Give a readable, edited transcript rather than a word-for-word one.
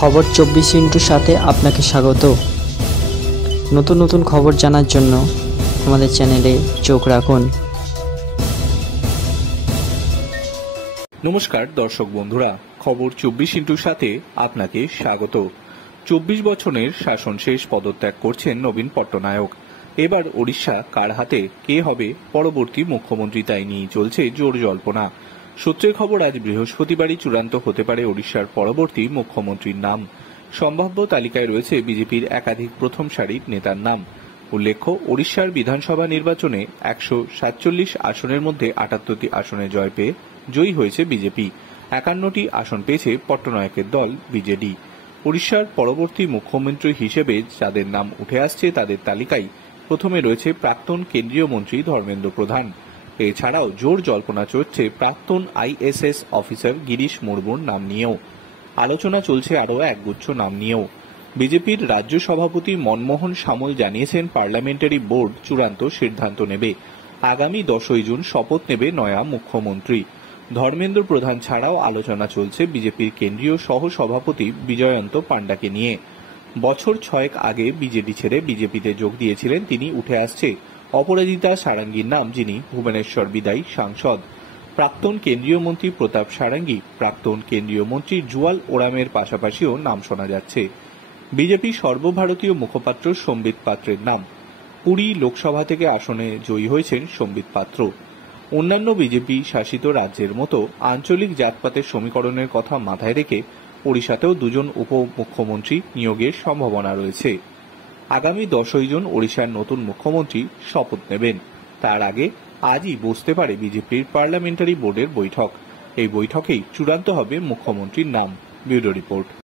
খবর 24 সাথে আপনাকে স্বাগত। নতুন নতুন খবর জানার জন্য আমাদের চ্যানেলে চোখ রাখুন। নমস্কার দর্শক বন্ধুরা, খবর 24 সাথে আপনাকে স্বাগত। 24 বছরের শাসন শেষ, পদত্যাগ করছেন নবীন পট্টনায়ক। এবার ওড়িশা কার হাতে, কে হবে পরবর্তী মুখ্যমন্ত্রী, তাই নিয়ে চলছে জোর জল্পনা। সূত্রের খবর, আজ বৃহস্পতিবারই চূড়ান্ত হতে পারে ওড়িশার পরবর্তী মুখ্যমন্ত্রীর নাম। সম্ভাব্য তালিকায় রয়েছে বিজেপির একাধিক প্রথম সারির নেতার নাম। উল্লেখ্য, ওড়িশার বিধানসভা নির্বাচনে 147 আসনের মধ্যে 78টি আসনে জয় পেয়ে জয়ী হয়েছে বিজেপি। 51টি আসন পেয়েছে পট্টনায়কের দল বিজেডি। ওড়িশার পরবর্তী মুখ্যমন্ত্রী হিসেবে যাদের নাম উঠে আসছে তাদের তালিকায় প্রথমে রয়েছে প্রাক্তন কেন্দ্রীয় মন্ত্রী ধর্মেন্দ্র প্রধান। এছাড়াও জোর জল্পনা চলছে প্রাক্তন আইএসএস অফিসার গিরিশ মুর্মুর নাম নিয়েও। আলোচনা চলছে আরও একগুচ্ছ নাম নিয়েও। বিজেপির রাজ্য সভাপতি মনমোহন সামল জানিয়েছেন, পার্লামেন্টারি বোর্ড চূড়ান্ত সিদ্ধান্ত নেবে। আগামী 10ই জুন শপথ নেবে নয়া মুখ্যমন্ত্রী। ধর্মেন্দ্র প্রধান ছাড়াও আলোচনা চলছে বিজেপির কেন্দ্রীয় সহ সভাপতি বিজয়ন্ত পান্ডাকে নিয়ে। বছর 6 আগে বিজেডি ছেড়ে বিজেপিতে যোগ দিয়েছিলেন তিনি। উঠে আসছে অপরাজিতা সারাঙ্গীর নাম, যিনি ভুবনেশ্বর বিদায়ী সাংসদ। প্রাক্তন কেন্দ্রীয় মন্ত্রী প্রতাপ সারাঙ্গী, প্রাক্তন কেন্দ্রীয় মন্ত্রী জুয়াল ওরামের পাশাপাশিও নাম শোনা যাচ্ছে। বিজেপি সর্বভারতীয় মুখপাত্র সম্বিত পাত্রের নাম। পুরী লোকসভা থেকে আসনে জয়ী হয়েছেন সম্বিত পাত্র। অন্যান্য বিজেপি শাসিত রাজ্যের মতো আঞ্চলিক জাতপাতের সমীকরণের কথা মাথায় রেখে ওড়িশাতেও দুজন উপমুখ্যমন্ত্রী নিয়োগের সম্ভাবনা রয়েছে। আগামী 10ই জুন ওড়িশার নতুন মুখ্যমন্ত্রী শপথ নেবেন। তার আগে আজই বসতে পারে বিজেপির পার্লামেন্টারি বোর্ডের বৈঠক। এই বৈঠকেই চূড়ান্ত হবে মুখ্যমন্ত্রীর নাম। Bureau report.